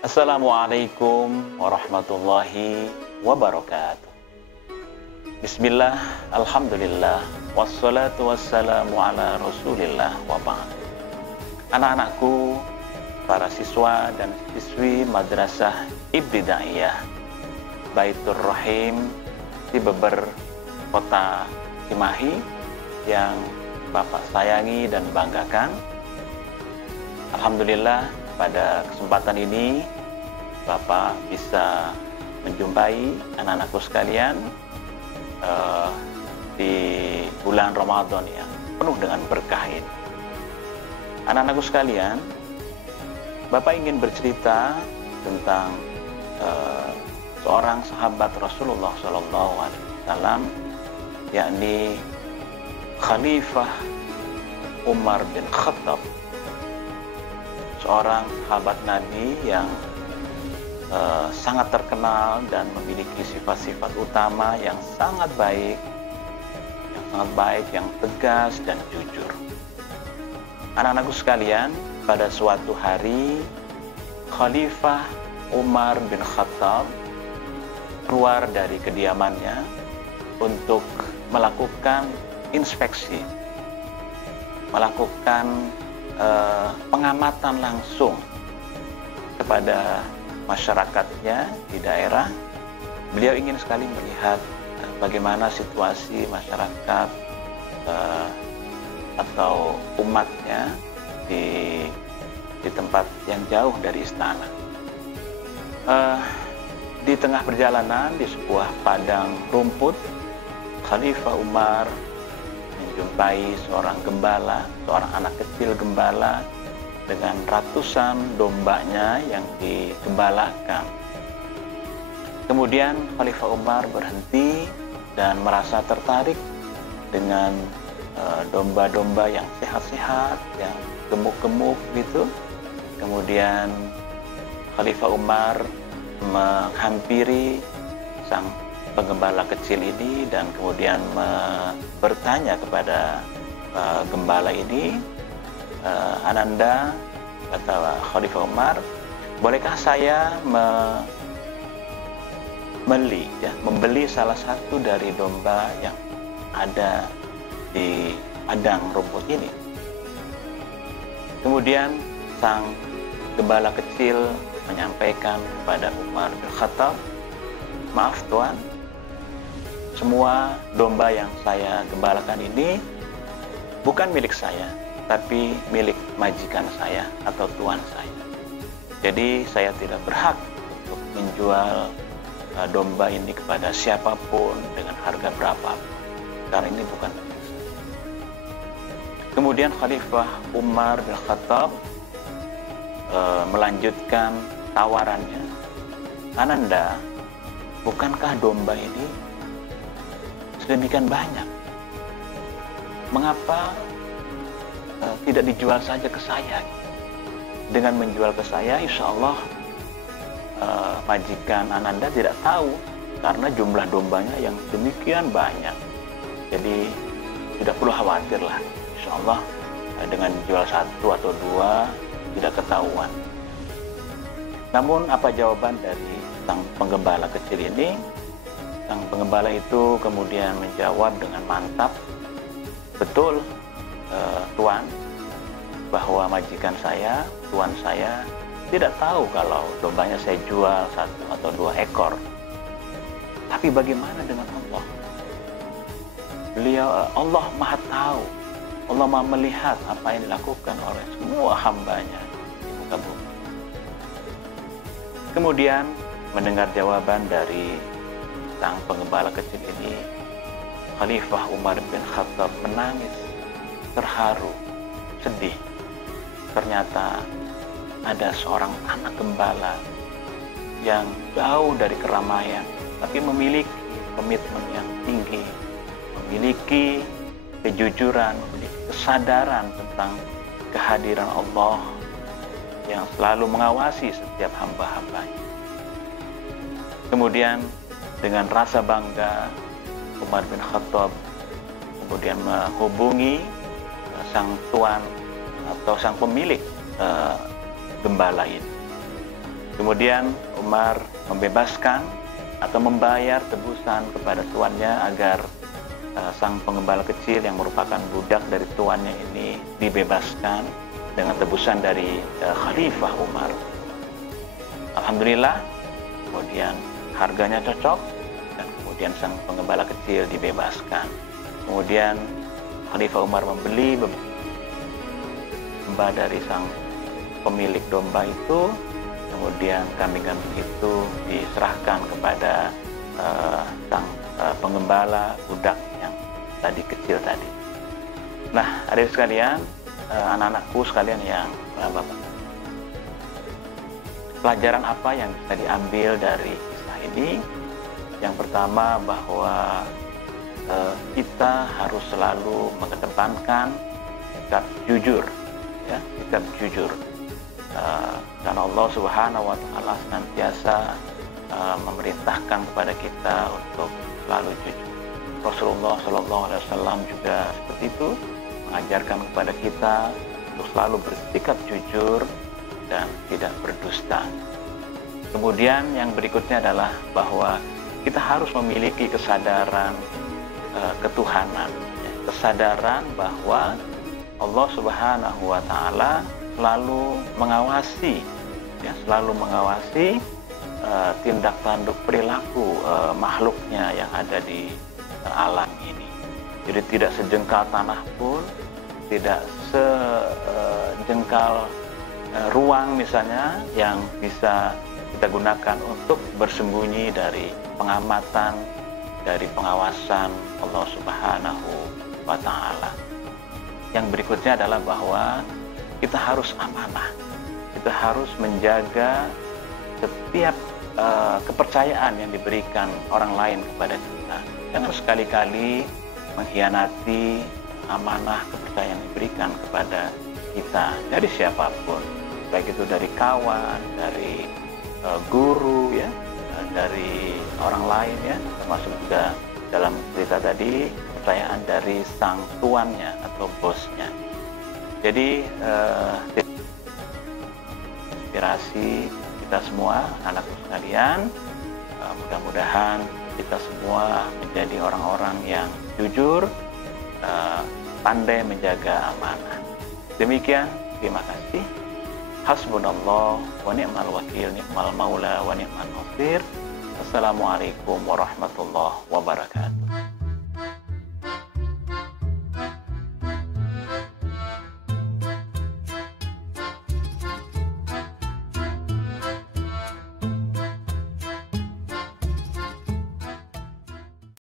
Assalamualaikum warahmatullahi wabarakatuh. Bismillah, alhamdulillah, wassalatu wassalamu ala rasulillah wa ba'd. Anak-anakku, para siswa dan siswi Madrasah Ibtidaiyah Baitur Rahim di Beber, Kota Cimahi yang Bapak sayangi dan banggakan. Alhamdulillah, pada kesempatan ini Bapak bisa menjumpai anak-anakku sekalian di bulan Ramadan yang penuh dengan berkah ini. Anak-anakku sekalian, Bapak ingin bercerita tentang seorang sahabat Rasulullah SAW, yakni Khalifah Umar bin Khattab, seorang sahabat Nabi yang sangat terkenal dan memiliki sifat-sifat utama yang sangat baik, yang tegas dan jujur. Anak-anakku sekalian, pada suatu hari Khalifah Umar bin Khattab keluar dari kediamannya untuk melakukan inspeksi, melakukan pengamatan langsung kepada masyarakatnya di daerah. Beliau ingin sekali melihat bagaimana situasi masyarakat atau umatnya di tempat yang jauh dari istana. Di tengah perjalanan di sebuah padang rumput, Khalifah Umar menjumpai seorang gembala, seorang anak kecil gembala dengan ratusan dombanya yang digembalakan. Kemudian Khalifah Umar berhenti dan merasa tertarik dengan domba-domba yang sehat-sehat, yang gemuk-gemuk gitu. Kemudian Khalifah Umar menghampiri sang penggembala kecil ini dan kemudian bertanya kepada gembala ini, "Ananda," kata Khalifah Umar, "bolehkah saya membeli salah satu dari domba yang ada di padang rumput ini?" Kemudian sang gembala kecil menyampaikan kepada Umar bin Khattab, "Maaf Tuan, semua domba yang saya gembalakan ini bukan milik saya, tapi milik majikan saya atau tuan saya. Jadi saya tidak berhak untuk menjual domba ini kepada siapapun dengan harga berapapun, karena ini bukan milik saya." Kemudian Khalifah Umar bin Khattab melanjutkan tawarannya, "Ananda, bukankah domba ini sedemikian banyak? Mengapa tidak dijual saja ke saya? Dengan menjual ke saya, insya Allah majikan Ananda tidak tahu karena jumlah dombanya yang demikian banyak. Jadi tidak perlu khawatirlah, insya Allah dengan jual satu atau dua tidak ketahuan." Namun apa jawaban dari sang penggembala kecil ini? Sang penggembala itu kemudian menjawab dengan mantap, "Betul, Tuan, bahwa majikan saya, tuan saya, tidak tahu kalau dombanya saya jual satu atau dua ekor. Tapi bagaimana dengan Allah? Allah Maha tahu, Allah Maha melihat apa yang dilakukan oleh semua hambanya di muka bumi." Kemudian mendengar jawaban dari sang penggembala kecil ini, Khalifah Umar bin Khattab menangis, terharu, sedih. Ternyata ada seorang anak gembala yang jauh dari keramaian, tapi memiliki komitmen yang tinggi, memiliki kejujuran, memiliki kesadaran tentang kehadiran Allah yang selalu mengawasi setiap hamba-hambanya. Kemudian dengan rasa bangga, Umar bin Khattab kemudian menghubungi sang tuan atau sang pemilik gembala ini. Kemudian Umar membebaskan atau membayar tebusan kepada tuannya agar sang pengembala kecil yang merupakan budak dari tuannya ini dibebaskan dengan tebusan dari Khalifah Umar. Alhamdulillah, kemudian harganya cocok dan kemudian sang pengembala kecil dibebaskan. Kemudian Khalifah Umar membeli domba dari sang pemilik domba itu. Kemudian kambing-kambing itu diserahkan kepada sang pengembala budak yang tadi kecil tadi. Nah, adik sekalian, anak-anakku sekalian yang Bapak, pelajaran apa yang bisa diambil dari kisah ini? Yang pertama, bahwa kita harus selalu mengedepankan sikap jujur, ya, sikap jujur. Dan Allah Subhanahu wa Ta'ala senantiasa memerintahkan kepada kita untuk selalu jujur. Rasulullah Shallallahu Alaihi Wasallam juga seperti itu, mengajarkan kepada kita untuk selalu bersikap jujur dan tidak berdusta. Kemudian yang berikutnya adalah bahwa kita harus memiliki kesadaran ketuhanan, kesadaran bahwa Allah Subhanahu wa Ta'ala selalu mengawasi, ya, selalu mengawasi tindak tanduk perilaku makhluknya yang ada di alam ini. Jadi tidak sejengkal tanah pun, tidak sejengkal ruang misalnya yang bisa kita gunakan untuk bersembunyi dari pengamatan, dari pengawasan Allah Subhanahu wa Ta'ala. Yang berikutnya adalah bahwa kita harus amanah, kita harus menjaga setiap kepercayaan yang diberikan orang lain kepada kita. Jangan sekali-kali mengkhianati amanah kepercayaan yang diberikan kepada kita dari siapapun, baik itu dari kawan, dari guru, ya, dari orang lain, ya, termasuk juga dalam cerita tadi kepercayaan dari sang tuannya atau bosnya. Jadi inspirasi kita semua, anak-anak sekalian, mudah-mudahan kita semua menjadi orang-orang yang jujur, pandai menjaga amanah. Demikian, terima kasih. Hasbunallah wa ni'mal wakil, ni'mal maula wa ni'mal nasir. Assalamualaikum warahmatullahi wabarakatuh.